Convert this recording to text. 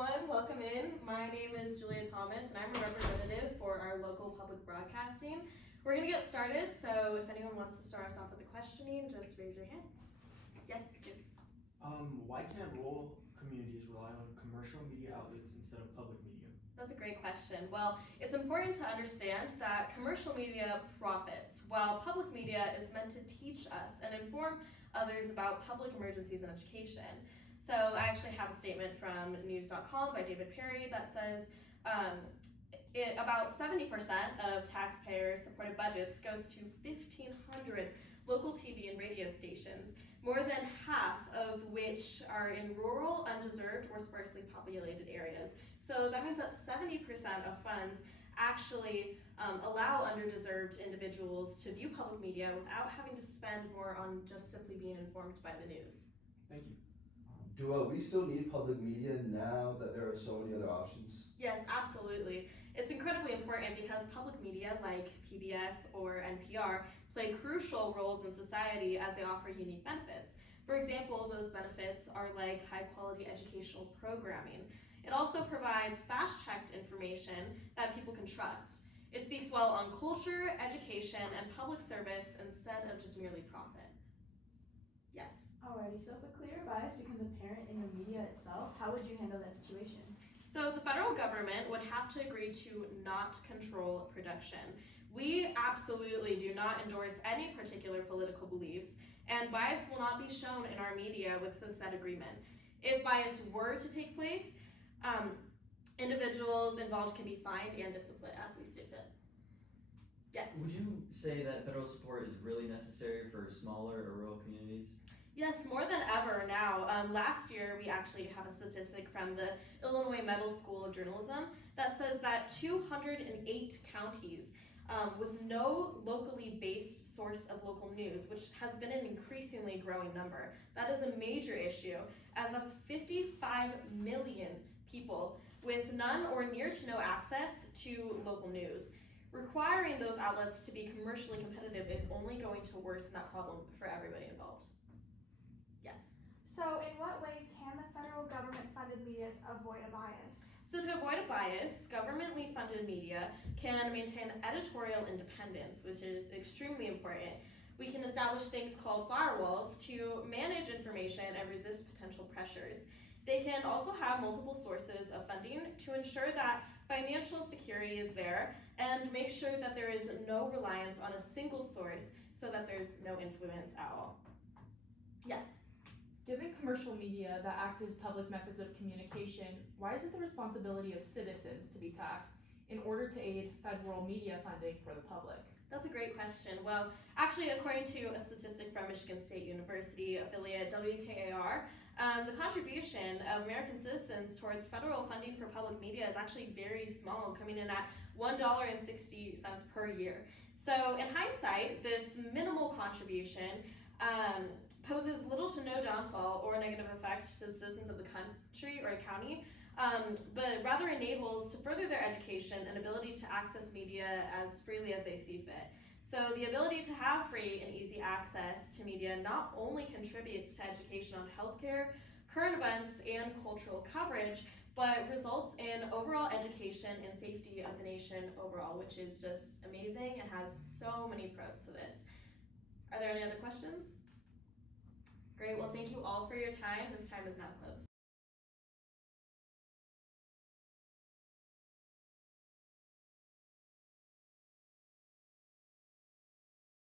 everyone, welcome in. My name is Julia Thomas and I'm a representative for our local public broadcasting. We're going to get started, so if anyone wants to start us off with a questioning, just raise your hand. Yes? Why can't rural communities rely on commercial media outlets instead of public media? That's a great question. Well, it's important to understand that commercial media profits, while public media is meant to teach us and inform others about public emergencies and education. So I actually have a statement from news.com by David Perry that says about 70% of taxpayer-supported budgets goes to 1,500 local TV and radio stations, more than half of which are in rural, undeserved, or sparsely populated areas. So that means that 70% of funds actually allow underdeserved individuals to view public media without having to spend more on just simply being informed by the news. Thank you. Do we still need public media now that there are so many other options? Yes, absolutely. It's incredibly important because public media like PBS or NPR play crucial roles in society as they offer unique benefits. For example, those benefits are like high-quality educational programming. It also provides fast-checked information that people can trust. It speaks well on culture, education, and public service instead of just merely profit. Yes? Alrighty, so if a clear bias becomes apparent in the media itself, how would you handle that situation? So the federal government would have to agree to not control production. We absolutely do not endorse any particular political beliefs, and bias will not be shown in our media with the said agreement. If bias were to take place, individuals involved can be fined and disciplined as we see fit. Yes? Would you say that federal support is really necessary for smaller or rural communities? Yes, more than ever now. Last year, we actually have a statistic from the Illinois Medical School of Journalism that says that 208 counties with no locally based source of local news, which has been an increasingly growing number. That is a major issue, as that's 55 million people with none or near to no access to local news. Requiring those outlets to be commercially competitive is only going to worsen that problem for everybody involved. Yes? So in what ways can the federal government-funded media avoid a bias? So to avoid a bias, governmentally funded media can maintain editorial independence, which is extremely important. We can establish things called firewalls to manage information and resist potential pressures. They can also have multiple sources of funding to ensure that financial security is there and make sure that there is no reliance on a single source so that there's no influence at all. Yes? Given commercial media that act as public methods of communication, why is it the responsibility of citizens to be taxed in order to aid federal media funding for the public? That's a great question. Well, actually, according to a statistic from Michigan State University affiliate WKAR, the contribution of American citizens towards federal funding for public media is actually very small, coming in at $1.60 per year. So in hindsight, this minimal contribution poses little to no downfall or negative effect to the citizens of the country or county, but rather enables to further their education and ability to access media as freely as they see fit. So the ability to have free and easy access to media not only contributes to education on healthcare, current events, and cultural coverage, but results in overall education and safety of the nation overall, which is just amazing and has so many pros to this. Are there any other questions? Great, well thank you all for your time. This time is now closed.